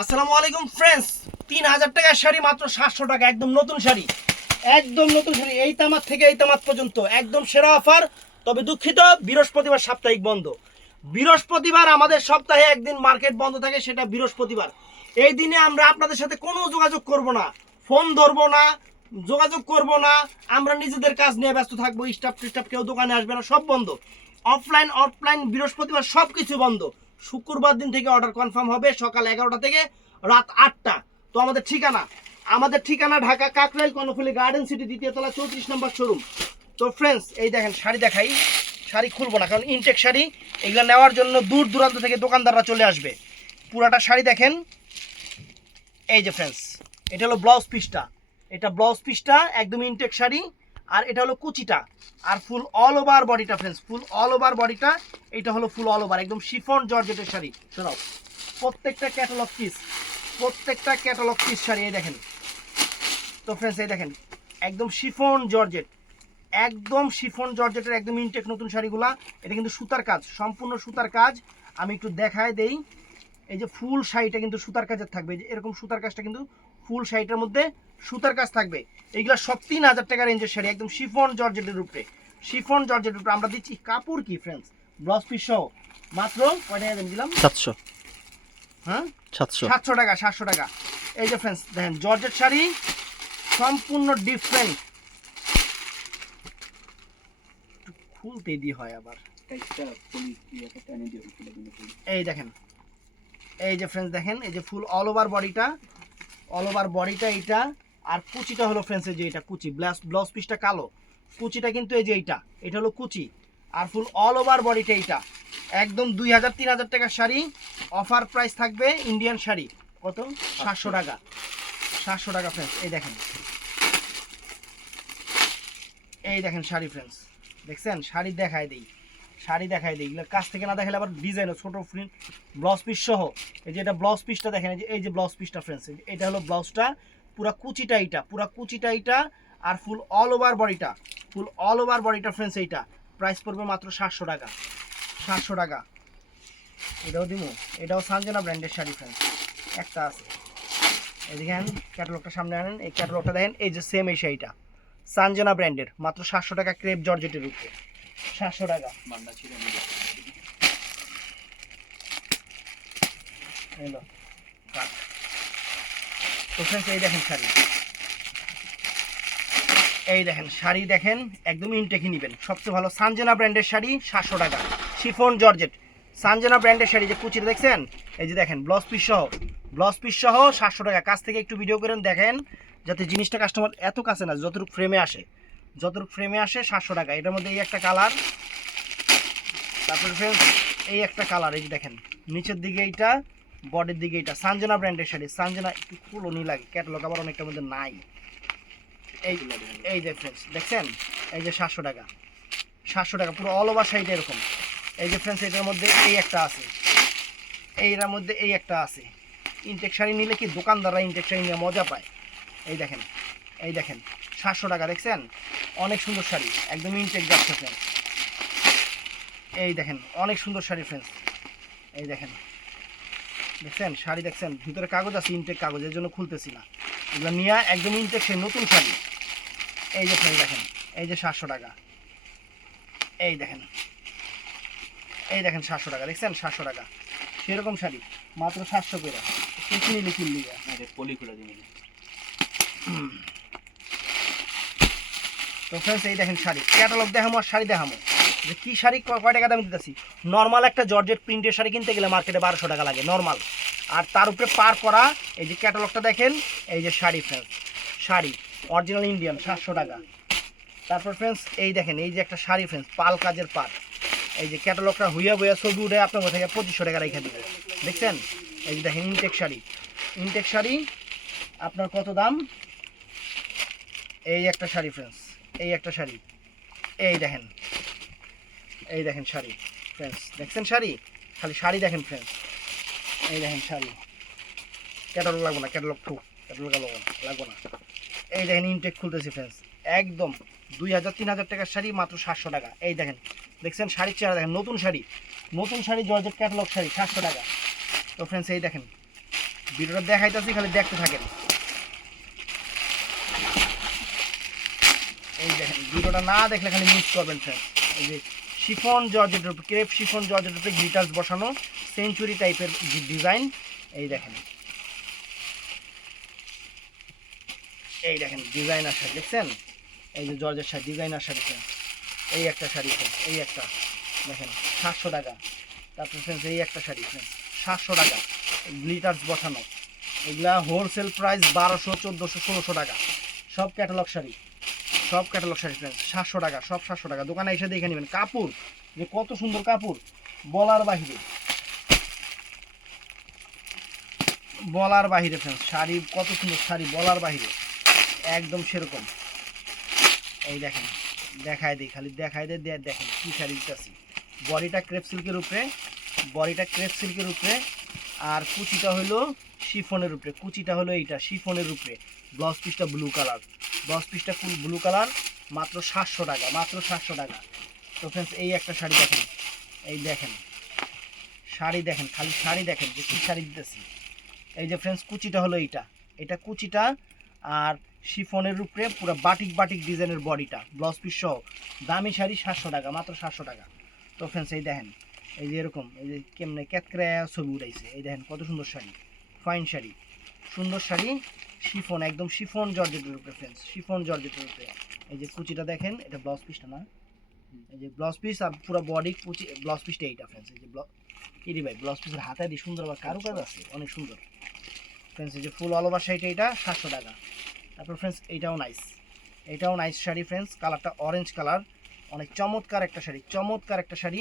আসসালামু আলাইকুম ফ্রেন্ডস, 3000 টাকার শাড়ি মাত্র 700 টাকা। একদম নতুন শাড়ি, একদম নতুন শাড়ি। এই তামাত থেকে এই তামাত পর্যন্ত একদম সেরা অফার। তবে দুঃখিত, বৃহস্পতিবার সাপ্তাহিক বন্ধ। বৃহস্পতিবার আমাদের সপ্তাহে একদিন মার্কেট বন্ধ থাকে, সেটা বৃহস্পতিবার। এই দিনে আমরা আপনাদের সাথে কোনো যোগাযোগ করব না, ফোন ধরবো না, যোগাযোগ করব না। আমরা নিজেদের কাজ নিয়ে ব্যস্ত থাকবো। স্টাফ টিস্টাফ কেউ দোকানে আসবে না, সব বন্ধ। অফলাইন অফলাইন বৃহস্পতিবার সব কিছু বন্ধ। শুক্রবার দিন থেকে অর্ডার কনফার্ম হবে সকাল 11টা থেকে রাত 8টা। তো আমাদের ঠিকানা ঢাকা কাকরাইল কর্ণফুলী গার্ডেন সিটি, দ্বিতীয় তলা, 34 নম্বর শোরুম। তো ফ্রেন্ডস, এই দেখেন শাড়ি দেখাই। শাড়ি খুলবো না, কারণ ইনটেক শাড়ি, এগুলো নেওয়ার জন্য দূর দূরান্ত থেকে দোকানদাররা চলে আসবে। পুরাটা শাড়ি দেখেন। এই যে ফ্রেন্ডস, এটা হলো ব্লাউজ পিসটা। এটা ব্লাউজ পিসটা একদম ইনটেক শাড়ি। আর এটা হলো কুচিটা। আর ফুল অল ওভার বডিটা ফ্রেন্ডস, ফুল অল ওভার বডিটা। এটা হলো ফুল অল ওভার একদম শিফন জর্জেটের শাড়ি। শোনাও, প্রত্যেকটা ক্যাটালগ পিস, প্রত্যেকটা ক্যাটালগ পিস শাড়ি। এই দেখেন। তো ফ্রেন্ডস, এই দেখেন একদম শিফন জর্জেট, একদম শিফন জর্জেটের একদম ইনটেক নতুন শাড়িগুলা। এটা কিন্তু সুতার কাজ, সম্পূর্ণ সুতার কাজ। আমি একটু দেখায় দেই। এই যে ফুল শাড়িটা কিন্তু সুতার কাজের থাকবে, যে এরকম সুতার কাজটা কিন্তু ফুল শাড়িটার মধ্যে সুতার কাজ থাকবে। এইগুলো সব 3000 টাকা রেঞ্জের শাড়ি, একদম শিফন জর্জেটের উপরে। শিফন জর্জেটের উপরে আমরা দিচ্ছি কাপড় কি ফ্রেন্ডস, ব্লাউজ পিস সহ মাত্র কয় টাকা দিলাম? 700। হ্যাঁ, 700 700 টাকা, 700 টাকা। এই যে ফ্রেন্ডস দেখেন, জর্জেট শাড়ি সম্পূর্ণ ডিফারেন্ট। খুলতে দিয়ে হয় আবার। এই দেখেন, এই যে ফ্রেন্ডস দেখেন, এই যে ফুল অল ওভার বডিটা, অল ওভার বডিটা এইটা। আর কুচিটা হলো ফ্রেন্ডস, এই যে এটা কুচি, ব্লাউজ পিসটা কালো, কুচিটা কিন্তু এই যে এইটা, এটা হলো কুচি। আর ফুল অল ওভার বডিটা এইটা। একদম 2000-3000 টাকার শাড়ি। অফার প্রাইস থাকবে ইন্ডিয়ান শাড়ি কত? 700 টাকা, 700 টাকা ফ্রেন্ডস। এই দেখেন, এই দেখেন শাড়ি ফ্রেন্ডস, দেখছেন? শাড়ি দেখায় দিই, শাড়ি দেখায় দিই। এগুলো কাছ থেকে না দেখালে আবার ডিজাইনও ছোটো প্রিন্ট, ব্লাউজ পিস সহ। এই যে এটা ব্লাউজ পিসটা দেখেন, এই যে ব্লাউজ পিসটা ফ্রেন্ডস, এটা হলো ব্লাউজটা। পুরা কুচিটা এইটা, পুরা কুচিটা এইটা। আর ফুল অল ওভার বডিটা, ফুল অল ওভার বডিটা ফ্রেন্ডস এইটা। প্রাইস পড়বে মাত্র 700 টাকা, 700 টাকা। এটাও দিব, এটাও সানজানা ব্র্যান্ডের শাড়ি ফ্রেন্ডস, একটা আছে। এই দেখেন ক্যাটালগটা সামনে আনেন, এই ক্যাটালগটা দেখেন। এই যে সেম এই শাড়িটা সানজানা ব্র্যান্ডের, মাত্র 700 টাকা, ক্রেপ জর্জেটের উপরে, 700 টাকা। এলো কাট। তো ফ্রেন্ডস, এই দেখেন শাড়ি, এই দেখেন শাড়ি দেখেন, একদম ইনটেকই নেবেন। সবচেয়ে ভালো সানজানা ব্র্যান্ডের শাড়ি, 700 টাকা, শিফন জর্জেট। সানজানা ব্র্যান্ডের শাড়ি, যে কুচিটা দেখছেন, এই যে দেখেন ব্লাউজ পিস সহ, ব্লাউজ পিস সহ 700 টাকা। কাছ থেকে একটু ভিডিও করেন দেখেন, যাতে জিনিসটা কাস্টমার এত কাছে না, যতটুকু ফ্রেমে আসে, যতটুকু ফ্রেমে আসে 700 টাকা। এটার মধ্যে এই একটা কালার, তারপরে ফ্রেন্ডস এই একটা কালার, এই যে দেখেন নিচের দিকে এইটা, বডির দিকে এইটা। সানজানা ব্র্যান্ডের শাড়ি, সানজানা একটু ফুলও নি লাগে, ক্যাটালগ আবার অনেকটার মধ্যে নাই। এই এই যে ফ্রেন্ডস দেখছেন, এই যে 700 টাকা, 700 টাকা পুরো অল ওভার শাড়িটা এরকম। এই যে ফ্রেন্ডস, এটার মধ্যে এই একটা আছে, এইটার মধ্যে এই একটা আছে। ইনটেক শাড়ি নিলে কি দোকানদাররা ইনটেক শাড়ি নিয়ে মজা পায়। এই দেখেন, এই দেখেন 700 টাকা, দেখছেন? অনেক সুন্দর শাড়ি, একদম ইনটেক যাচ্ছে ফ্রেন্ডস। এই দেখেন অনেক সুন্দর শাড়ি ফ্রেন্ডস, এই দেখেন, দেখছেন শাড়ি দেখছেন? ভিতরে কাগজ আছে, ইনটেক কাগজ, এর জন্য খুলতেছি না। এগুলো নিয়ে একদম ইনটেক শাড়ি, নতুন শাড়ি। এই যে ফ্রেন্ডস দেখেন, এই যে 700 টাকা, এই দেখেন, এই দেখেন 700 টাকা, দেখছেন? 700 টাকা সেরকম শাড়ি মাত্র 700 করে। কিছু নিলে কিনলি পলি করে দিন। তো ফ্রেন্ডস, এই দেখেন শাড়ি, ক্যাটালগ দেখামো আর শাড়ি দেখামো, যে কী শাড়ি কয় টাকা দামে দিতেছি। নর্মাল একটা জর্জেট প্রিন্টের শাড়ি কিনতে গেলে মার্কেটে 1200 টাকা লাগে নর্মাল। আর তার উপরে পার করা, এই যে ক্যাটালগটা দেখেন, এই যে sari friends, sari original Indian, 700 টাকা। তারপর ফ্রেন্ডস এই দেখেন, এই যে একটা শাড়ি ফ্রেন্ডস, পাল কাজের পার। এই যে ক্যাটালগটা হুইয়া বইয়া ছবি উঠে আপনার থেকে 2500 টাকা রেখে দেবে, দেখছেন? এই যে দেখেন ইনটেক শাড়ি, ইনটেক শাড়ি আপনার কত দাম? এই একটা শাড়ি ফ্রেন্ডস, এই একটা শাড়ি, এই দেখেন, এই দেখেন শাড়ি ফ্রেন্ডস, দেখছেন শাড়ি? খালি শাড়ি দেখেন ফ্রেন্ডস, এই দেখেন শাড়ি। ক্যাটালগ লাগবো না, ক্যাটালগ ঠুক, ক্যাটালগ লাগবো না। এই দেখেন ইনটেক খুলতেছি ফ্রেন্ডস, একদম 2000-3000 টাকার শাড়ি মাত্র 700 টাকা। এই দেখেন, দেখছেন শাড়ির চেহারা দেখেন, নতুন শাড়ি, নতুন শাড়ি, জর্জেট ক্যাটালগ শাড়ি, 700 টাকা। তো ফ্রেন্ডস এই দেখেন ভিডিওটা দেখাইতেছি, খালি দেখতে থাকেন। এই দেখেন, ভিডিওটা না দেখলে খালি মিস করবেন ফ্রেন্ডস। এই যে শিফন জর্জেটের উপরে, ক্রেপ শিফন জর্জেটের উপরে গ্লিটার্স বসানো সেঞ্চুরি টাইপের ডিজাইন। এই দেখেন, এই দেখেন ডিজাইনার শাড়ি দেখছেন, এই যে জর্জের শাড়ি ডিজাইনার শাড়ি ফ্রেন্ডস। এই একটা শাড়ি ফ্রেন্ডস, এই একটা দেখেন 700 টাকা। তারপর ফ্রেন্ডস এই একটা শাড়ি ফ্রেন্ডস 700 টাকা, গ্লিটার্স বসানো। এগুলা হোলসেল প্রাইস 1200, 1400, 1600 টাকা। সব ক্যাটালগ শাড়ি, সব ক্যাটালগ শাড়ি ফ্রেন্ডস 700 টাকা, সব 700 টাকা। দোকানে এসে দেখে নেবেন কাপড়, যে কত সুন্দর কাপড় বলার বাহিরে, বলার বাহিরে ফ্রেন্ডস। শাড়ি কত সুন্দর, শাড়ি বলার বাহিরে, একদম সেরকম। এই দেখেন, দেখায় দিই, খালি দেখায় দেয়, দেখেন কি শাড়ি দিতেছি। বডিটা ক্রেপ সিল্কের উপরে, বডিটা ক্রেপ সিল্কের উপরে, আর কুচিটা হলো শিফনের উপরে। কুচিটা হলো এইটা শিফনের উপরে। ব্লাউজ পিসটা ব্লু কালার, ব্লাউজ পিসটা ফুল ব্লু কালার, মাত্র 700 টাকা, মাত্র 700 টাকা। তো ফ্রেন্ডস এই একটা শাড়ি দেখেন, এই দেখেন শাড়ি দেখেন, খালি শাড়ি দেখেন যে কী শাড়ি দিতেছি। এই যে ফ্রেন্ডস কুচিটা হলো এইটা, এটা কুচিটা, আর শিফনের উপরে পুরো বাটিক বাটিক ডিজাইনের বডিটা, ব্লাউজ পিস সহ। দামি শাড়ি 700 টাকা, মাত্র 700 টাকা। তো ফ্রেন্ডস এই দেখেন, এই যে এরকম, এই যে কেমনে ক্যাতক্রা ছবি উঠাইছে। এই দেখেন কত সুন্দর শাড়ি, ফাইন শাড়ি, সুন্দর শাড়ি, শিফন, একদম শিফন জর্জেটের উপরে ফ্রেন্ডস, শিফন জর্জেটের উপরে। এই যে কুচিটা দেখেন, এটা ব্লাউজ পিসটা না, এই যে ব্লাউজ পিস আর পুরো বডি কুচি, ব্লাউজ পিসটা এইটা ফ্রেন্ডস। এই যে ইরি ভাই ব্লাউজ পিসের হাতে দিয়ে সুন্দর আবার কারুকাজ আছে, অনেক সুন্দর ফ্রেন্ডস। এই যে ফুল অল ওভার শাড়িটা, এটা 700 টাকা। তারপর ফ্রেন্ডস এইটাও নাইস, এটাও নাইস শাড়ি ফ্রেন্ডস, কালারটা অরেঞ্জ কালার, অনেক চমৎকার একটা শাড়ি, চমৎকার একটা শাড়ি।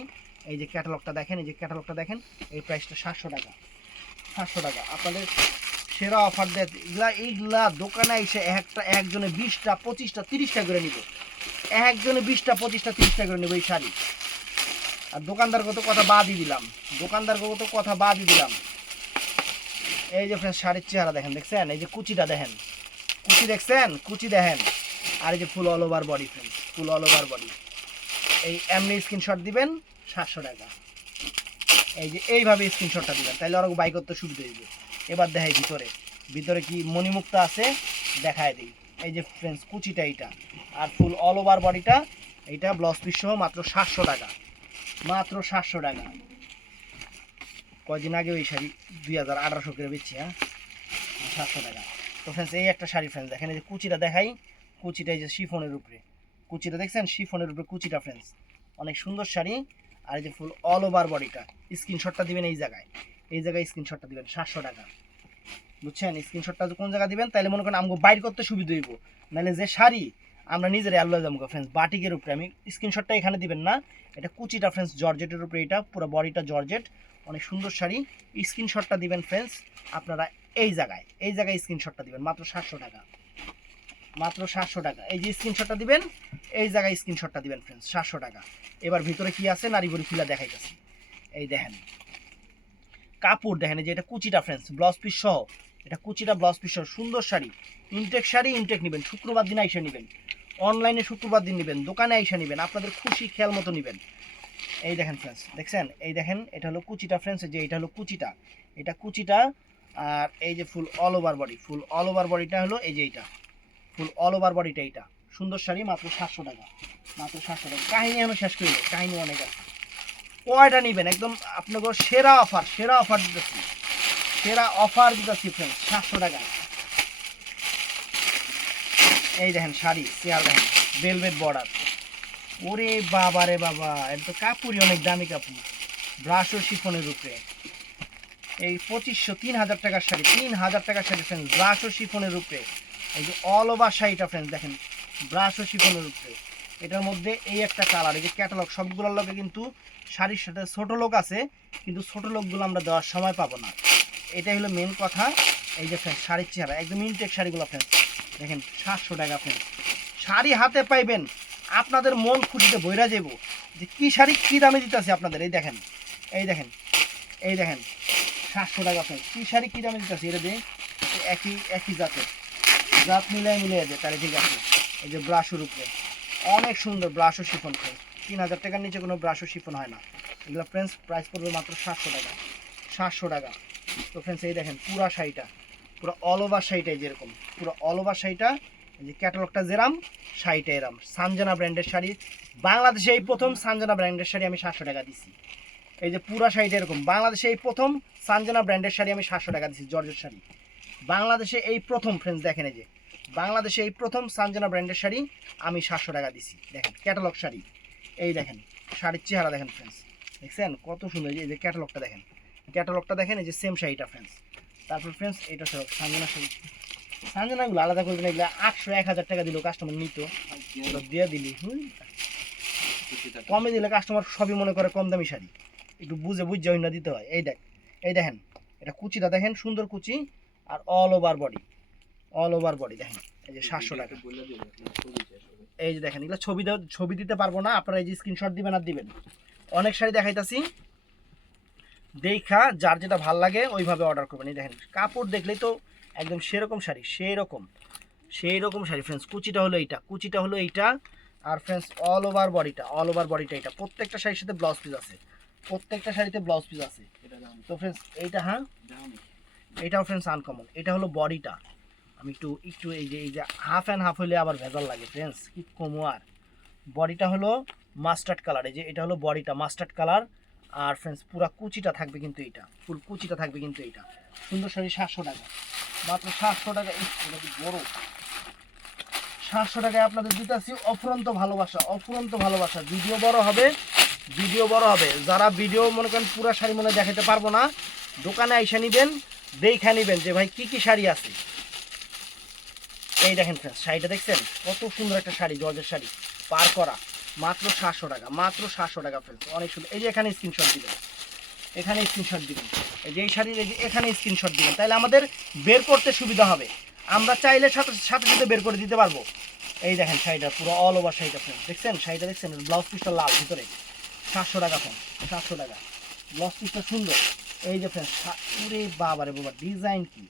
এই যে ক্যাটালগটা দেখেন, এই যে ক্যাটালগটা দেখেন, এই প্রাইসটা 700 টাকা, 700 টাকা। আপনাদের সেরা অফার দেয় এগুলা। এইগুলা দোকানে এসে একজনে 20টা 25টা 30টা করে নিব, একজনে 20টা 25টা 30টা করে নেব এই শাড়ি। আর দোকানদার কত কথা বাদই দিলাম, দোকানদার কত কথা বাদই দিলাম। এই যে ফ্রেন্ডস শাড়ির চেহারা দেখেন, দেখছেন এই যে কুচিটা দেখেন, কুচি দেখছেন, কুচি দেখেন। আর এই যে ফুল অল ওভার বডি ফ্রেন্ডস, ফুল অল ওভার বডি। এই এমনি স্ক্রিনশট দিবেন 700 টাকা। এই যে এইভাবে স্ক্রিনশটটা দিবেন, তাহলে আরও বাই করতে সুবিধা হইবে। এবার দেখাই ভিতরে, ভিতরে কি মণিমুক্তা আছে দেখায় দিই। এই যে ফ্রেন্ডস কুচিটা এইটা, আর ফুল অল ওভার বডিটা এইটা, ব্লাউজ পিস সহ মাত্র 700 টাকা, মাত্র 700 টাকা। কয়দিন আগে ওই শাড়ি 2800 করে বেচছি, হ্যাঁ 700 টাকা। তো ফ্রেন্ডস এই একটা শাড়ি ফ্রেন্ডস দেখেন, এই যে কুচিটা দেখাই, কুচিটা এই যে শিফনের উপরে, কুচিটা দেখছেন শিফনের উপরে কুচিটা ফ্রেন্ডস, অনেক সুন্দর শাড়ি। আর এই যে ফুল অল ওভার বডিটা, স্ক্রিনশটটা দিবেন এই জায়গায়, এই জায়গায় স্ক্রিনশটটা দিবেন 700 টাকা, বুঝছেন। স্ক্রিনশটটা কোন জায়গায় দিবেন, তাহলে মনে করেন আমাকে বাইর করতে সুবিধা হইব, নাহলে যে শাড়ি আমরা নিজের আল্লাহ যাবো ফ্রেন্ডস বাটিকের উপরে। আমি স্ক্রিনশটটা এখানে দিবেন না, এটা কুচিটা ফ্রেন্ডস জর্জেটের উপরে, এটা পুরো বডিটা জর্জেট, অনেক সুন্দর শাড়ি। স্ক্রিনশটটা দিবেন ফ্রেন্ডস আপনারা এই জায়গায়, এই জায়গায় স্ক্রিনশটটা দিবেন, মাত্র 700 টাকা, মাত্র 700 টাকা। এই যে স্ক্রিনশটটা দিবেন, এই জায়গায় স্ক্রিনশটটা দিবেন ফ্রেন্ডস 700 টাকা। এবার ভিতরে কি আছে নারী বড়ি খুলে দেখাইতেছি। এই দেখেন কাপড় দেখেন, এই যে এটা কুচিটা ফ্রেন্ডস ব্লাউজ পিস সহ, এটা কুচিটা ব্লাউজ পিস সহ, সুন্দর শাড়ি। ইনটেক শাড়ি, ইনটেক নেবেন, শুক্রবার দিন আইসা নেবেন, অনলাইনে শুক্রবার দিন নেবেন, দোকানে আইসা নেবেন, আপনাদের খুশি খেয়াল মতো নেবেন। এই দেখেন ফ্রেন্ডস দেখছেন, এই দেখেন এটা হলো কুচিটা ফ্রেন্ডস, যে এটা হলো কুচিটা, এটা কুচিটা। আর এই যে ফুল অল ওভার বডি, ফুল অল ওভার বডিটা হলো এই যে এইটা, ফুল অল ওভার বডিটা এইটা, সুন্দর শাড়ি, মাত্র 700 টাকা, মাত্র 700 টাকা। কাহিনী এখনো শেষ করিল, কাহিনী অনেক আছে। কয়টা নেবেন, একদম আপনাকে সেরা অফার, সেরা অফার দিতেছি, সেরা অফার দিতেছি ফ্রেন্ডস 700 টাকা। এই দেখেন শাড়ি চেয়ার দেখেন, ভেলভেট বর্ডার, ওরে বাবা রে বাবা, এটা তো কাপড়ই অনেক দামি কাপড়, ব্রাশ ও শিফনের উপরে। এই 2500 3000 টাকার শাড়ি, 3000 টাকার শাড়ি ফ্রেন্ডস, ব্রাশ ও শিফনের উপরে। এই যে অল ওভার শাড়িটা ফ্রেন্ডস দেখেন, ব্রাশ ও শিফনের উপরে। এটার মধ্যে এই একটা কালার, এই যে ক্যাটালগ সবগুলোর লগে কিন্তু শাড়ির সাথে ছোট লোক আছে, কিন্তু ছোট লোকগুলো আমরা দেওয়ার সময় পাবো না, এটাই হলো মেন কথা। এই যে ফ্রেন্ডস শাড়ির চেহারা, একদম ইনটেক শাড়িগুলো ফ্রেন্ডস দেখেন 700 টাকা ফ্রেন্ডস। শাড়ি হাতে পাইবেন, আপনাদের মন খুশিতে বইরা যাব যে কি শাড়ি কী দামে দিতেছে আপনাদের। এই দেখেন, এই দেখেন, এই দেখেন 700 টাকা ফ্রেন্ডস, কী শাড়ি কী দামে দিতেছে, এটা দিয়ে একই একই জাতের, জাত মিলিয়ে মিলিয়ে দেয়, তাহলে ঠিক আছে। এই যে ব্রাশের উপরে অনেক সুন্দর ব্রাশ ও শিফন ফ্রেন্ডস, 3000 টাকার নিচে কোনো ব্রাশ ও শিফন হয় না। এগুলো ফ্রেন্ডস প্রাইস পড়বে মাত্র 700 টাকা, 700 টাকা। তো ফ্রেন্ডস এই দেখেন পুরা শাড়িটা পুরো অল ওভার শাড়িটা যেরকম পুরো অল ওভার শাড়িটা, এই যে ক্যাটালগটা যেরাম শাড়িটা এরাম। সানজানা ব্র্যান্ডের শাড়ি, বাংলাদেশে এই প্রথম সানজানা ব্র্যান্ডের শাড়ি আমি 700 টাকা দিছি। এই যে পুরা শাড়িটা এরকম, বাংলাদেশে এই প্রথম সানজানা ব্র্যান্ডের শাড়ি আমি 700 টাকা দিছি, জর্জের শাড়ি বাংলাদেশে এই প্রথম। ফ্রেন্ডস দেখেন এই যে বাংলাদেশে এই প্রথম সানজানা ব্র্যান্ডের শাড়ি আমি 700 টাকা দিছি। দেখেন ক্যাটালগ শাড়ি, এই দেখেন শাড়ির চেহারা দেখেন ফ্রেন্ডস, দেখছেন কত সুন্দর। এই যে ক্যাটালগটা দেখেন, ক্যাটালগটা দেখেন, এই যে সেম শাড়িটা ফ্রেন্ডস। তারপর ফ্রেন্ডস এটা সব সানজানা শাড়ি, সানজানাগুলো আলাদা করবেন, এগুলো 800-1000 টাকা দিলেও কাস্টমার নিত, দিয়ে দিলি কমে দিলে কাস্টমার সবই মনে করে কম দামি শাড়ি, একটু বুঝে অন্য দিতে হয়। এই দেখেন এটা কুচিটা দেখেন, সুন্দর কুচি আর অল ওভার বডি দেখেন। এই যে 700 টাকা। এই যে দেখেন এগুলো ছবি দিতে পারবো না, আপনারা এই যে স্ক্রিনশট দিবেন আর দিবেন। অনেক শাড়ি দেখাইতাছি, দেখা যার যেটা ভাল লাগে ওইভাবে অর্ডার করবেন। এই দেখেন কাপড় দেখলেই তো একদম সেরকম শাড়ি, সেই রকম শাড়ি ফ্রেন্ডস। কুচিটা হলো এইটা আর ফ্রেন্ডস অল ওভার বডিটা এটা। প্রত্যেকটা শাড়ির সাথে ব্লাউজ পিস আছে, প্রত্যেকটা শাড়িতে ব্লাউজ পিস আছে। তো ফ্রেন্ডস এইটা, হ্যাঁ এটাও ফ্রেন্ডস আনকমন। এটা হলো বডিটা, আমি একটু এই যে হাফ অ্যান্ড হাফ হলে আবার ভেজাল লাগে ফ্রেন্ডস, কি কমু আর। বডিটা হলো মাস্টার্ড কালার, এই যে এটা হলো বডিটা মাস্টার্ড কালার। আর ফ্রেন্ডস পুরা কুচিটা থাকবে কিন্তু এইটা, ফুল কুচিটা থাকবে কিন্তু এইটা। সুন্দর শাড়ি 700 টাকা, মাত্র 700 টাকা। এটা কি বড়, 700 টাকায় আপনাদের দিতেছি অফুরন্ত ভালোবাসা। ভিডিও বড় হবে। যারা ভিডিও মনে করেন পুরা শাড়ি মনে দেখাতে পারবো না, দোকানে আইসা নিবেন, দেখে নিবেন যে ভাই কি শাড়ি আছে। এই দেখেন ফ্রেন্ডস শাড়িটা দেখছেন কত সুন্দর একটা শাড়ি, জর্জের শাড়ি পার করা, মাত্র 700 টাকা, ফ্রেন্ডস অনেক সুন্দর। এই যে এখানে স্ক্রিনশট দিবেন, এই যে এই শাড়ির এই যে এখানে স্ক্রিনশট দিবেন, তাহলে আমাদের বের করতে সুবিধা হবে, আমরা চাইলে সাথে বের করে দিতে পারবো। এই দেখেন শাড়িটা পুরো অল ওভার শাড়িটা ফ্রেন্ডস, শাড়িটা দেখছেন ব্লাউজ পিসটা লাল ভিতরে। 700 টাকা ফ্রেন্ডস, 700 টাকা ব্লাউজ পিসটা সুন্দর। এই যে ফ্রেন্ডস পুরে বাবা ডিজাইন কি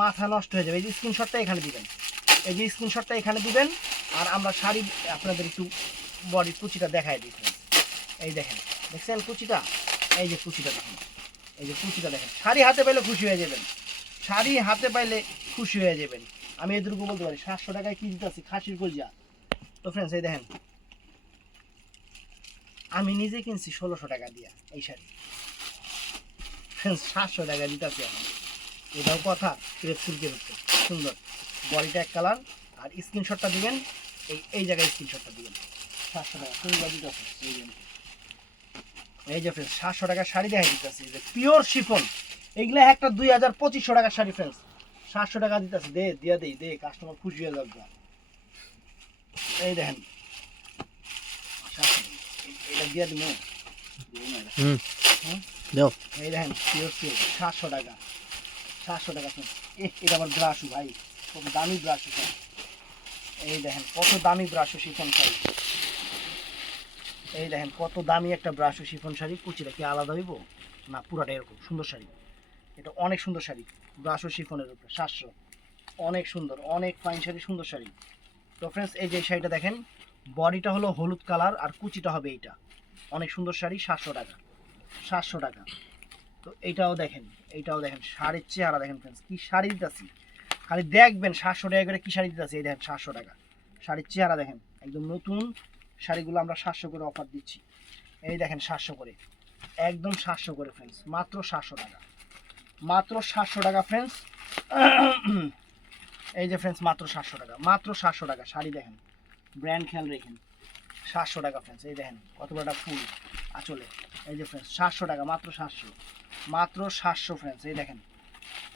মাথা নষ্ট হয়ে যাবে। এই যে স্ক্রিনশটটা এখানে দিবেন, আর আমরা শাড়ি আপনাদের একটু বডির কুচিটা দেখাই দিই ফ্রেন্ডস। এই দেখেন দেখছেন কুচিটা, এই যে কুচিটা দেখেন, শাড়ি হাতে পাইলে খুশি হয়ে যাবেন, আমি এদেরকে বলতে পারি 700 টাকায় কি দিতেছি, খাসির কলিজা। তো ফ্রেন্ডস এই দেখেন আমি নিজে কিনছি 1600 টাকা দিয়া এই শাড়ি, ফ্রেন্ডস 700 টাকা দিতেছি এখন। এটাও কথা, ক্রেপ সিল্কের উপরে সুন্দর, বডিটা এক কালার। আর স্ক্রিনশটটা দিবেন, এই জায়গায় স্ক্রিনশটটা দিবেন। 700 টাকা সুন্দর দিতেছে। এই যে ফ্রেন্ডস 700 টাকার শাড়ি দেখাই দিতেছি, পিওর শিফন, এইগুলা একটা 2500 টাকার শাড়ি ফ্রেন্ডস, 700 টাকা দিতেছি। দে কাস্টমার খুশি হয়ে যাবে। এই দেখেন এটা দিয়ে দিব, এই দেখেন পিওর সিল্ক 700 টাকা, 700 টাকা ফ্রেন্ডস। এটা আবার ব্রাশু ভাই, কত দামি ব্রাশু। এই দেখেন কত দামি ব্রাশু শিফন শাড়ি, এই দেখেন কত দামি একটা ব্রাশু শিফন শাড়ি। কুচিটা কি আলাদা হইব না, পুরাটা এরকম সুন্দর শাড়ি। এটা অনেক সুন্দর শাড়ি, ব্রাশু শিফনের উপরে 700, অনেক সুন্দর, অনেক ফাইন শাড়ি, সুন্দর শাড়ি। তো ফ্রেন্ডস এই যে শাড়িটা দেখেন, বডিটা হলো হলুদ কালার আর কুচিটা হবে এইটা, অনেক সুন্দর শাড়ি। 700 টাকা, 700 টাকা। তো এইটাও দেখেন শাড়ির চেহারা দেখেন ফ্রেন্ডস, কি শাড়ি দিতেছি, খালি দেখবেন 700 টাকা করে কি শাড়ি দিতেছি। এই দেখেন 700 টাকা শাড়ির চেহারা দেখেন, একদম নতুন শাড়িগুলো আমরা 700 করে অফার দিচ্ছি। এই দেখেন 700 করে, একদম 700 করে ফ্রেন্ডস, মাত্র 700 টাকা, মাত্র 700 টাকা ফ্রেন্ডস। এই যে ফ্রেন্ডস মাত্র 700 টাকা, মাত্র 700 টাকা শাড়ি দেখেন, ব্র্যান্ড খেয়াল রেখেন। 700 টাকা ফ্রেন্ডস, এই দেখেন কত বড় একটা ফুল আঁচলে। এই যে ফ্রেন্ডস 700 টাকা, মাত্র 700, মাত্র 700 ফ্রেন্ডস।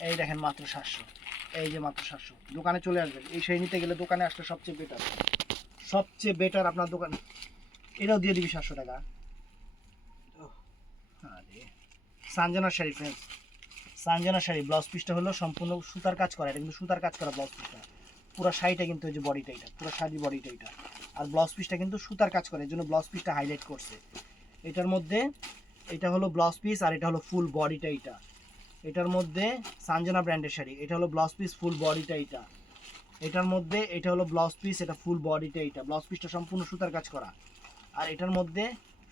এই দেখেন মাত্র 700, এই যে মাত্র 700। দোকানে চলে আসবেন, এই শাড়ি নিতে গেলে দোকানে আসলে সবচেয়ে বেটার আপনার দোকানে। এটাও দিয়ে দিবি 700 টাকা। সানজানা শাড়ি ফ্রেন্ডস, সানজানা শাড়ি ব্লাউজ পিসটা হলো সম্পূর্ণ সুতার কাজ করা, এটা কিন্তু সুতার কাজ করা ব্লাউজ পিসটা। পুরো শাড়িটা কিন্তু এই যে বডিটা এটা, পুরো শাড়ির বডিটা এটা, আর ব্লাউজ পিসটা কিন্তু সুতার কাজ করে, এর জন্য ব্লাউজ পিসটা হাইলাইট করছে। এটার মধ্যে এটা হলো ব্লাউজ পিস আর এটা হলো ফুল বডিটা এটা। এটার মধ্যে সানজানা ব্র্যান্ডের শাড়ি, এটা হলো ব্লাউজ পিস, ফুল বডিটা এটা। এটার মধ্যে এটা হলো ব্লাউজ পিস, এটা ফুল বডিটা এটা, ব্লাউজ পিসটা সম্পূর্ণ সুতার কাজ করা। আর এটার মধ্যে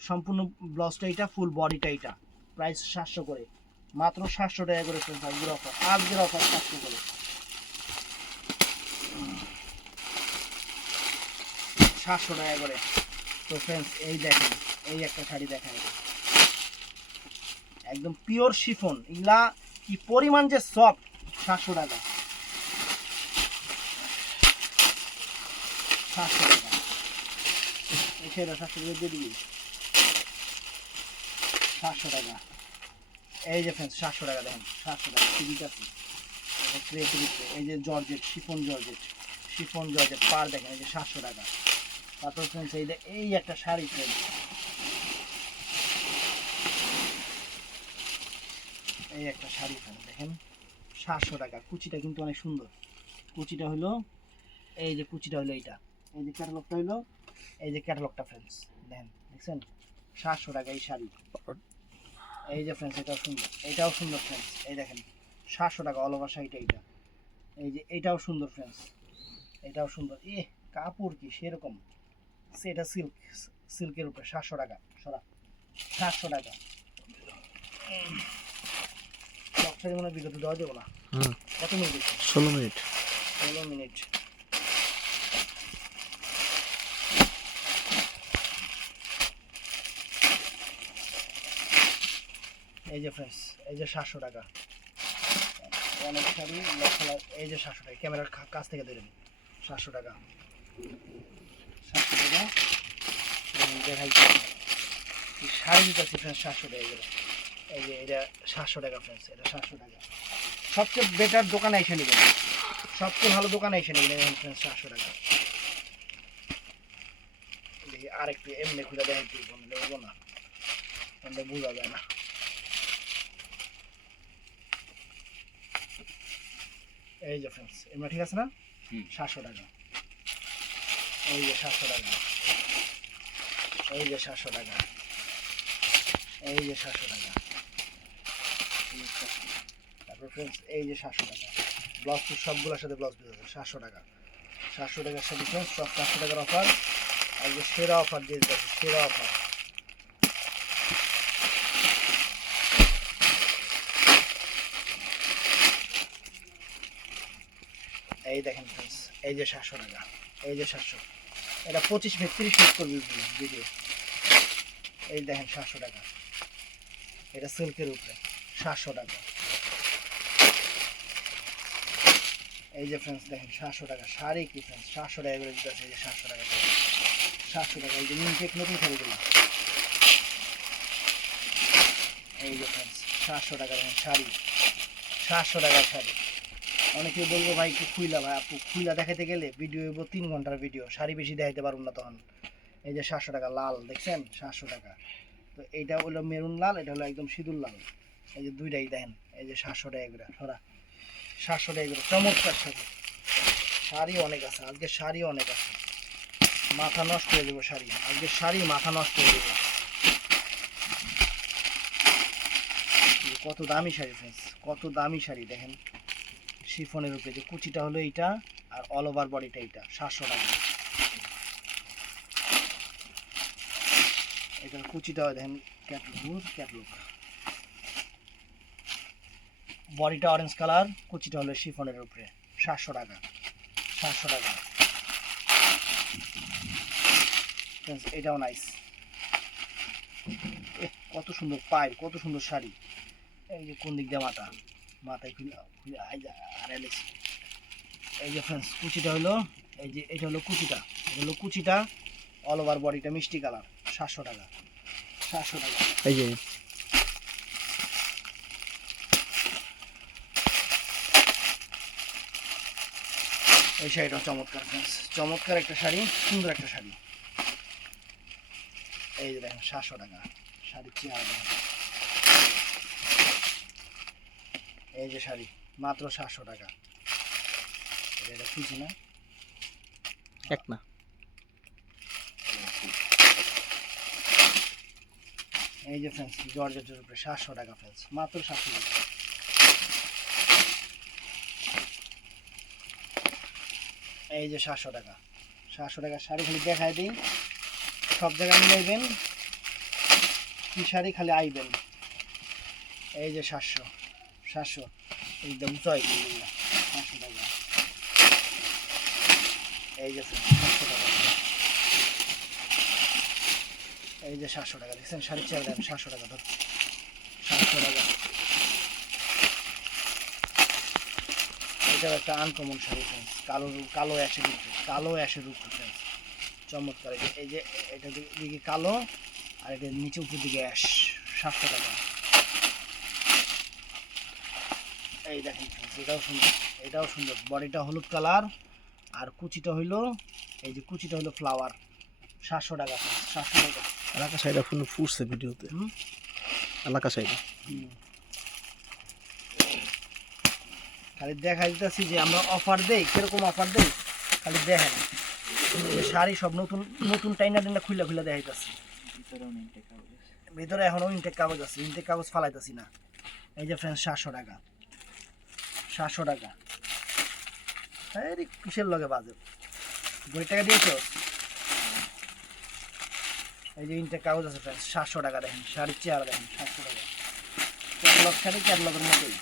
সম্পূর্ণ ব্লাউজটা এটা, ফুল বডিটা এটা। প্রাইস 700 করে, মাত্র 700 টাকা করে ফ্রেন্ডস। আজকের অফার 700 করে, 700 টাকা করে। তো ফ্রেন্ডস এই দেখেন, এই একটা শাড়ি দেখেন, একদম পিওর শিফন, এগুলা কি পরিমাণ যে সফট। 700 টাকা, 700 টাকা। সেটা 700 টাকা দিয়ে দিবি, 700 টাকা। এই যে ফ্রেন্ডস 700 টাকা দেখেন, 700 টাকা টিকিট আছে। এই যে জর্জেট, শিফন জর্জেট পার দেখেন, এই যে 700 টাকা। তারপর ফ্রেন্ডস এই একটা শাড়ি ফ্রেন্ডস, এই একটা শাড়ি ফ্রেন্ডস দেখেন 700 টাকা। কুচিটা কিন্তু অনেক সুন্দর। কুচিটা হলো এই যে, কুচিটা হলো এইটা, এই যে ক্যাটালগটা হলো, এই যে ক্যাটালগটা ফ্রেন্ডস দেখেন, দেখছেন 700 টাকা এই শাড়ি। এই যে ফ্রেন্ডস এটাও সুন্দর, এটাও সুন্দর ফ্রেন্ডস, এই দেখেন 700 টাকা অল ওভার শাড়িটা এইটা। এই যে এটাও সুন্দর ফ্রেন্ডস, এটাও সুন্দর। কাপড় কি সেরকম, এটা সিল্কের উপরে 700 টাকা, সরা 700 টাকা। সবসারি মনে বিগত দেওয়া যাবো না। কত মিনিট? 16 মিনিট। 16 মিনিট। এই যে ফ্রেন্ডস, এই যে 700 টাকা অনেক শাড়ি। এই যে 700 টাকা, ক্যামেরার কাছ থেকে ধরেন 700 টাকা, 700 টাকা দেখাই শাড়ি দিতেছি ফ্রেন্ডস 700 টাকা করে। এই যে এটা 700 টাকা ফ্রেন্ডস, এটা 700 টাকা। সবচেয়ে বেটার দোকানে এসে নেবেন, সবচেয়ে ভালো দোকানে এসে নেবেন ফ্রেন্ডস 700 টাকা। দেখি আরেকটু এমনি খুঁজে দেখাই নেবো না, বোঝা যায় না। এই যে ফ্রেন্ডস এমনি ঠিক আছে না? 700 টাকা। এই যে 700 টাকা, এই যে 700 টাকা, এই যে 700 টাকা। তারপর ফ্রেন্ডস এই যে 700 টাকা ব্লাউজ পিস, সবগুলোর সাথে ব্লাউজ পিস আছে 700 টাকা। 700 টাকার সাথে ফ্রেন্ডস সব 700 টাকার অফার। আর যে সেরা অফার দিয়ে দিচ্ছে, সেরা অফার। এই দেখেন ফ্রেন্ডস, এই যে 700 টাকা, এই যে 700, এটা 25 মিনিট 30 মিনিট করবে ভিডিও। এই দেখেন 700 টাকা, এটা সিল্কের উপরে 700 টাকা। এই যে ফ্রেন্ডস দেখেন 700 টাকা শাড়ি কি ফ্রেন্ডস, 700 টাকা করে দিতে আছে। এই যে 700 টাকা, 700 টাকা। এই যে মিনটেক নতুন শাড়িগুলো, এই যে ফ্রেন্ডস 700 টাকা শাড়ি, 700 টাকার শাড়ি। অনেকেই বলবো ভাই একটু খুইলা, ভাই আপু খুইলা দেখাতে গেলে ভিডিও হইব 3 ঘন্টার ভিডিও, শাড়ি বেশি দেখাইতে পারবো না তখন। এই যে 700 টাকা লাল দেখছেন, 700 টাকা। তো এইটা হলো মেরুন লাল, এটা হলো একদম সিঁদুর লাল। এই যে দুইটাই দেখেন, এই যে 700 টাকা করে সরা, 700 টাকা করে। চমৎকার শাড়ি, শাড়ি অনেক আছে আজকে, শাড়ি অনেক আছে। মাথা নষ্ট হয়ে যাবো শাড়ি, আজকে শাড়ি মাথা নষ্ট হয়ে যাবে। কত দামি শাড়ি ফ্রেন্ডস, কত দামি শাড়ি দেখেন, শিফনের উপরে। যে কুচিটা হলো এইটা, আর অল ওভার বডিটা এইটা 700 টাকা। এটার কুচিটা দেখেন, ক্যাটলগ। বডিটা অরেঞ্জ কালার, কুচিটা হলো শিফনের উপরে 700 টাকা, 700 টাকা। এটাও নাইস, কত সুন্দর পায়, কত সুন্দর শাড়ি। এই যে কোন দিক দিয়ে মাথায় খুলে এই যে ফ্রেন্ডস কুচিটা হলো, এই যে এটা হলো কুচিটা, এটা হলো কুচিটা, অল ওভার বডিটা মিষ্টি কালার 700 টাকা, 700 টাকা। এই যে এই শাড়িটা চমৎকার ফ্রেন্ডস, চমৎকার একটা শাড়ি, সুন্দর একটা শাড়ি। এই যে দেখেন 700 টাকা শাড়ির চেহারা দেখেন। এই যে শাড়ি মাত্র 700 টাকা। এটা খুঁজি না, এক না। এই যে ফ্রেন্ডস জর্জেটের উপরে 700 টাকা ফ্রেন্ডস, মাত্র 700 টাকা। এই যে 700 টাকা, 700 টাকার শাড়ি খালি দেখাই দিই, সব জায়গায় মিলাইবেন কি শাড়ি খালি আইবেন। এই যে 700 একদম জয় 500 টাকা। এই যে 700 টাকা, এই যে 700 টাকা দেখছেন, 4.5 দাম 700 টাকা ধর, 700 টাকা। এটাও একটা আনকমন শাড়ি ফ্রেন্ডস, কালো অ্যাশের উপরে, কালো অ্যাশের উপরে ফ্রেন্ডস, চমৎকার। এই যে এটা দিকে কালো আর এটা নিচে উপর দিকে অ্যাশ, 700 টাকা। এই দেখেন ফ্রেন্ডস, এটাও সুন্দর, বডিটা হলুদ কালার আর কুচিটা হইলো, এই যে কুচিটা হইলো ফ্লাওয়ার, 700 টাকা ফ্রেন্ডস, 700 টাকা। এলাকা সাইডে ফোন ফুটছে ভিডিওতে, এলাকা সাইডে খালি দেখা দিতেছি যে আমরা অফার দেই, কিরকম অফার দেই খালি দেখেন। এই শাড়ি সব নতুন নতুন টাইনা খুলে দেখাইতেছি। ভিতরে এখনো ইনটেক কাগজ আছে, ইনটেক কাগজ ফালাইতেছি না। এই যে ফ্রেন্ডস 700 টাকা, 700 টাকা। এই কিসের লগে বাজে, 2 টাকা দিয়েছো। এই যে ইনটেক কাগজ আছে ফ্রেন্ডস, 700 টাকা। দেখেন শাড়ির চেহারা দেখেন, 700 টাকা। ক্যাটালগ শাড়ি, ক্যাটালগের মতোই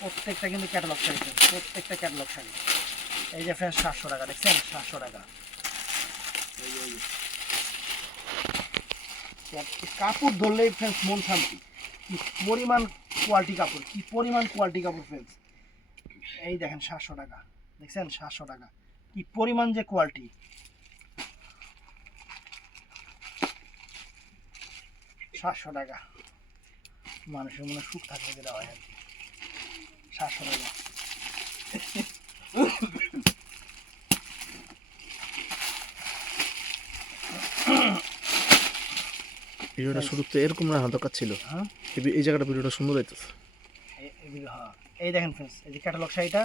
প্রত্যেকটা, কিন্তু ক্যাটালগ শাড়ি, প্রত্যেকটা ক্যাটালগ শাড়ি। এই যে ফ্রেন্ডস 700 টাকা দেখছেন, 700 টাকা। কাপড় ধরলেই ফ্রেন্ডস মন শান্তি, কি পরিমাণ কোয়ালিটি কাপড়, কি পরিমাণ কোয়ালিটি কাপড় ফ্রেন্ডস। এই দেখেন 700 টাকা দেখছেন, 700 টাকা, কি পরিমাণ যে কোয়ালিটি। 700 টাকা, মানুষের মনে সুখ থাকলে যেটা হয় আর কি। 700 টাকা। ভিডিওটা শুরু তো এরকম রাখা দরকার ছিল। হ্যাঁ, এই জায়গাটা ভিডিওটা সুন্দর হইতেছে। হ্যাঁ, এই দেখেন ফ্রেন্ডস, এই যে ক্যাটালগ শাড়িটা,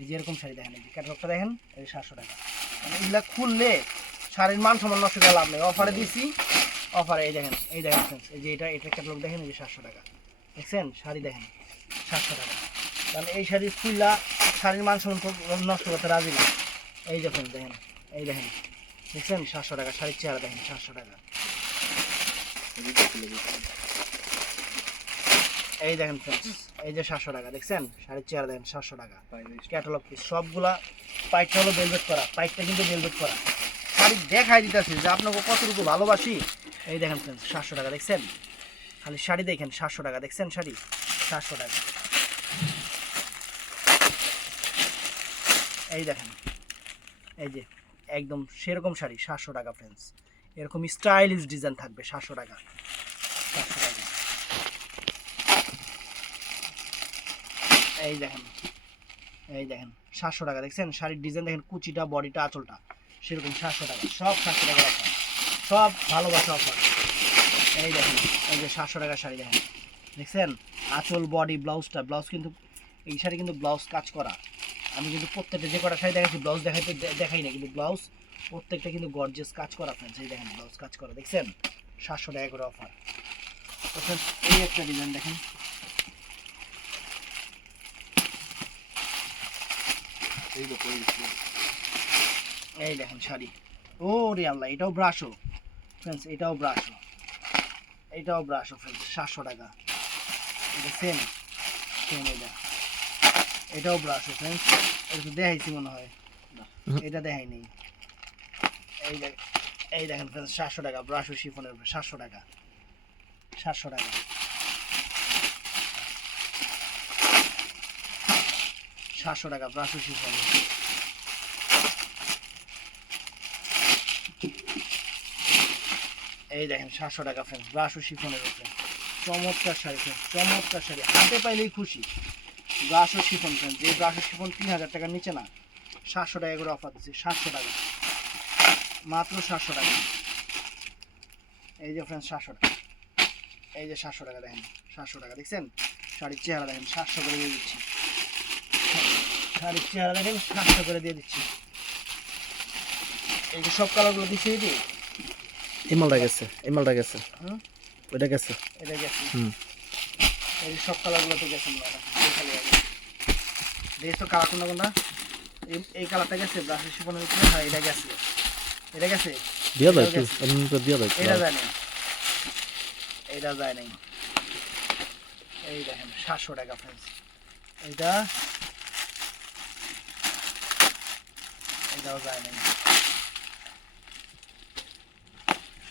এই যে এরকম শাড়ি দেখেন, এই যে ক্যাটালগটা দেখেন, এই 700 টাকা। মানে এগুলা খুললে শাড়ির মান সম্মান নষ্ট করে লাভ নেই। অফারে দিছি, অফারে এই দেখেন ফ্রেন্ডস, এই যে এটা ক্যাটালগ দেখেন, এই যে 700 টাকা দেখছেন, শাড়ি দেখেন 700 টাকা। কারণ এই শাড়ি খুললা শাড়ির মান সম্মান নষ্ট করতে রাজি না। এই যে ফ্রেন্ডস দেখেন, এই দেখেন দেখছেন 700 টাকা, শাড়ির চেহারা দেখেন 700 টাকা। এই দেখেন ফ্রেন্ডস, এই যে 700 টাকা দেখছেন, শাড়ির চেহারা দেখেন 700 টাকা। ক্যাটালগ পিস সবগুলা, পাইটটা হলো ভেলভেট করা, পাইটটা কিন্তু ভেলভেট করা। শাড়ি দেখাই দিতেছি যে আপনাকে কতটুকু ভালোবাসি। এই দেখেন ফ্রেন্ডস 700 টাকা দেখছেন, খালি শাড়ি দেখেন 700 টাকা দেখছেন, শাড়ি 700 টাকা। এই দেখেন, এই যে একদম সেরকম শাড়ি 700 টাকা ফ্রেন্ডস, এরকম স্টাইলিশ ডিজাইন থাকবে 700 টাকা, 700 টাকা। এই দেখেন, এই দেখেন 700 টাকা দেখছেন, শাড়ির ডিজাইন দেখেন, কুচিটা বডিটা আঁচলটা সেরকম 700 টাকা, সব 700 টাকা অফার, সব ভালোবাসা অফার। এই দেখেন, এই যে 700 টাকার শাড়ি দেখেন দেখছেন, আঁচল বডি ব্লাউজটা, ব্লাউজ কিন্তু এই শাড়ি কিন্তু ব্লাউজ কাজ করা। আমি কিন্তু প্রত্যেকটা যে কটা শাড়ি দেখাচ্ছি ব্লাউজ দেখাই না, কিন্তু ব্লাউজ প্রত্যেকটা কিন্তু গর্জিয়াস কাজ করা ফ্রেন্ডস। এই দেখেন ব্লাউজ কাজ করা দেখছেন, 700 টাকা করে অফার। তো ফ্রেন্ডস এই একটা ডিজাইন দেখেন, এই দেখেন শাড়ি, ও রে আল্লাহ, এটাও ব্রাশো ফ্রেন্ডস, এটাও ব্রাশো, এটাও ব্রাশো ফ্রেন্ডস, 700 টাকা। এটা সেম এটা, এটাও ব্রাশো ফ্রেন্ডস, এটা তো দেখাইছি মনে হয়, এটা দেখাই নেই। এই দেখেন ফ্রেন্ডস 700 টাকা, ব্রাশো শিফনের উপরে 700 টাকা, 700 টাকা, 700 টাকা ব্রাশো শিফন। এই দেখেন 700 টাকা ফ্রেন্ডস, ব্রাশো শিফনের উপরে চমৎকার শাড়ি ফ্রেন্ডস, চমৎকার শাড়ি, হাতে পাইলেই খুশি। ব্রাশো শিফন ফ্রেন্ডস, এই ব্রাশো শিফন 3000 টাকার নিচে না, 700 টাকা করে অফার দিচ্ছি, 700 টাকা মাত্র, 700 টাকা। এই যে ফ্রেন্ডস 700 টাকা, এই যে 700 টাকা দেখেন, 700 টাকা দেখছেন, শাড়ির চেহারা দেখেন, 700 করে দিয়ে দিচ্ছি, শাড়ির চেহারা দেখেন 700 করে দিয়ে দিচ্ছি। এই যে সব কালারগুলো দিচ্ছি, এই এই মালটা গেছে, এই মালটা গেছে, ওইটা গেছে, এটা গেছে, এই যে সব কালারগুলো তো গেছে, দেখি তো কালার কোনটা কোনটা, এই কালারটা গেছে ব্রাশের শিফনের উপরে, হ্যাঁ এটা গেছে, এটা গেছে, দিয়া দাও একটু, এমন করে দিয়া দাও, এটা যায় না, এটা যায় নাই, এই দেখেন 700 টাকা ফ্রেন্ডস। এইটা এটাও যায় নাই।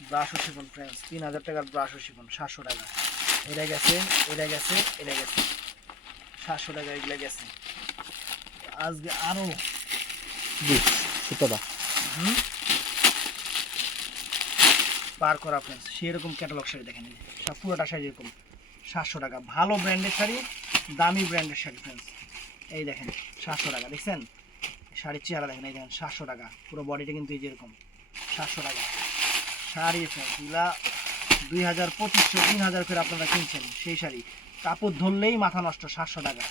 ব্রাশ ও শিফন ফ্রেন্ডস, 3000 টাকার ব্রাশ ও শিফন 700 টাকা। এটা গেছে, এটা গেছে, এটা গেছে 700 টাকা, এগুলো গেছে। আজকে আরো সুতোটা পার করা ফ্রেন্ডস, সেরকম ক্যাটালগ শাড়ি দেখেন, এই যে সব পুরোটা শাড়ি এরকম 700 টাকা। ভালো ব্র্যান্ডের শাড়ি, দামি ব্র্যান্ডের শাড়ি ফ্রেন্ডস। এই দেখেন 700 টাকা, দেখছেন শাড়ির চেহারা দেখেন, এই দেখেন 700 টাকা। পুরো বডিটা কিন্তু এই যে এরকম 700 টাকা শাড়ি ফ্রেন্ডস। এগুলা 2000-2500 3000 করে আপনারা কিনছেন সেই শাড়ি, কাপড় ধরলেই মাথা নষ্ট। 700 টাকা।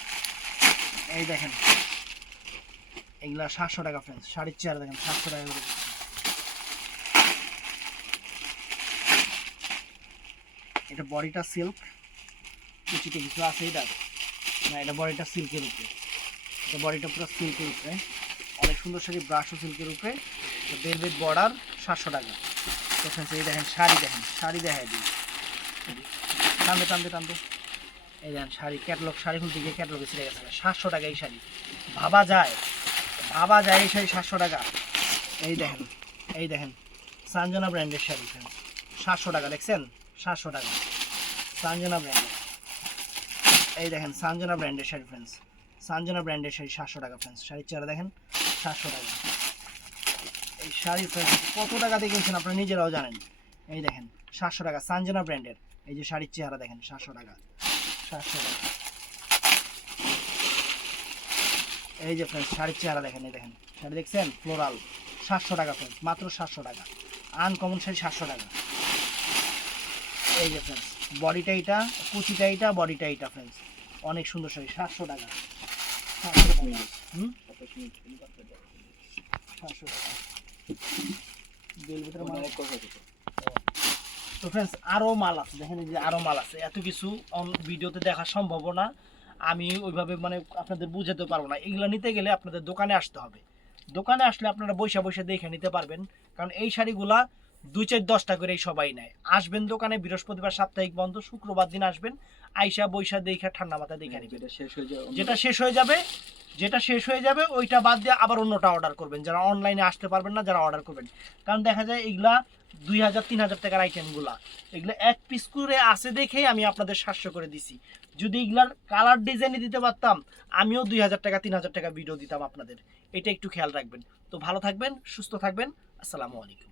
এই দেখেন এগুলা 700 টাকা ফ্রেন্ডস। শাড়ির চেহারা দেখেন 700 টাকা করে দিচ্ছি। এটা বডিটা সিল্ক, কুচিতে কিছু আছে এটা না, এটা বডিটা সিল্কের উপরে, এটা বডিটা পুরো সিল্কের উপরে, অনেক সুন্দর শাড়ি। ব্রাশও সিল্কের উপরে, ভেলভেট বর্ডার, 700 টাকা। দেখেন এই দেখেন শাড়ি, দেখেন শাড়ি দেখা দিই, টানতে টানতে টানতে এই দেখেন শাড়ি। ক্যাটালগ শাড়ি খুলতে গিয়ে ক্যাটালগে ছিঁড়ে গেছে। 700 টাকা এই শাড়ি, ভাবা যায়, ভাবা যায় এই শাড়ি 700 টাকা। এই দেখেন, এই দেখেন সানজানা ব্র্যান্ডের শাড়ি ফ্রেন্ডস, 700 টাকা। দেখছেন 700 টাকা সানজানা ব্র্যান্ডের। এই দেখেন সানজানা ব্র্যান্ডের শাড়ি ফ্রেন্ডস, সানজানা ব্র্যান্ডের শাড়ি 700 টাকা ফ্রেন্ডস। শাড়ির চেহারা দেখেন 700 টাকা। এই শাড়ি ফ্রেন্ডস কত টাকা দিয়ে কিনছেন আপনারা নিজেরাও জানেন। এই দেখেন 700 টাকা সানজানা ব্র্যান্ডের। এই যে শাড়ির চেহারা দেখেন 700 টাকা, 700 টাকা। এই যে ফ্রেন্ডস শাড়ির চেহারা দেখেন, এই দেখেন শাড়ি দেখছেন ফ্লোরাল, 700 টাকা ফ্রেন্ডস, মাত্র 700 টাকা। আনকমন শাড়ি 700 টাকা। এই যে ফ্রেন্ডস বডিটা এইটা, কুচিটা এইটা, বডিটা এইটা ফ্রেন্ডস, অনেক সুন্দর শাড়ি 700 টাকা। 700 টাকা। 700 টাকা। বেলভেটের মাল তো ফ্রেন্ডস আরও মাল আছে, দেখেন এই যে আরও মাল আছে। এত কিছু ভিডিওতে দেখা সম্ভব না, আমি ওইভাবে মানে আপনাদের বুঝাতে পারবো না। এগুলো নিতে গেলে আপনাদের দোকানে আসতে হবে। দোকানে আসলে আপনারা বৈশা বৈশা দেখে নিতে পারবেন, কারণ এই শাড়িগুলা 2-4-10টা করে সবাই নেয়। আসবেন দোকানে, বৃহস্পতিবার সাপ্তাহিক বন্ধ, শুক্রবার দিন আসবেন, আইসা বৈশা দেখে ঠান্ডা মাথায় দেখে নেবেন। যেটা শেষ হয়ে যাবে, যেটা শেষ হয়ে যাবে ওইটা বাদ দিয়ে আবার অন্যটা অর্ডার করবেন, যারা অনলাইনে আসতে পারবেন না, যারা অর্ডার করবেন। কারণ দেখা যায় এইগুলা 2000-3000 টাকার আইটেমগুলা, এগুলো এক পিস করে আছে দেখেই আমি আপনাদের 700 করে দিছি। যদি এগুলার কালার ডিজাইনে দিতে পারতাম, আমিও 2000-3000 টাকা ভিডিও দিতাম আপনাদের। এটা একটু খেয়াল রাখবেন। তো ভালো থাকবেন, সুস্থ থাকবেন। আসসালামু আলাইকুম।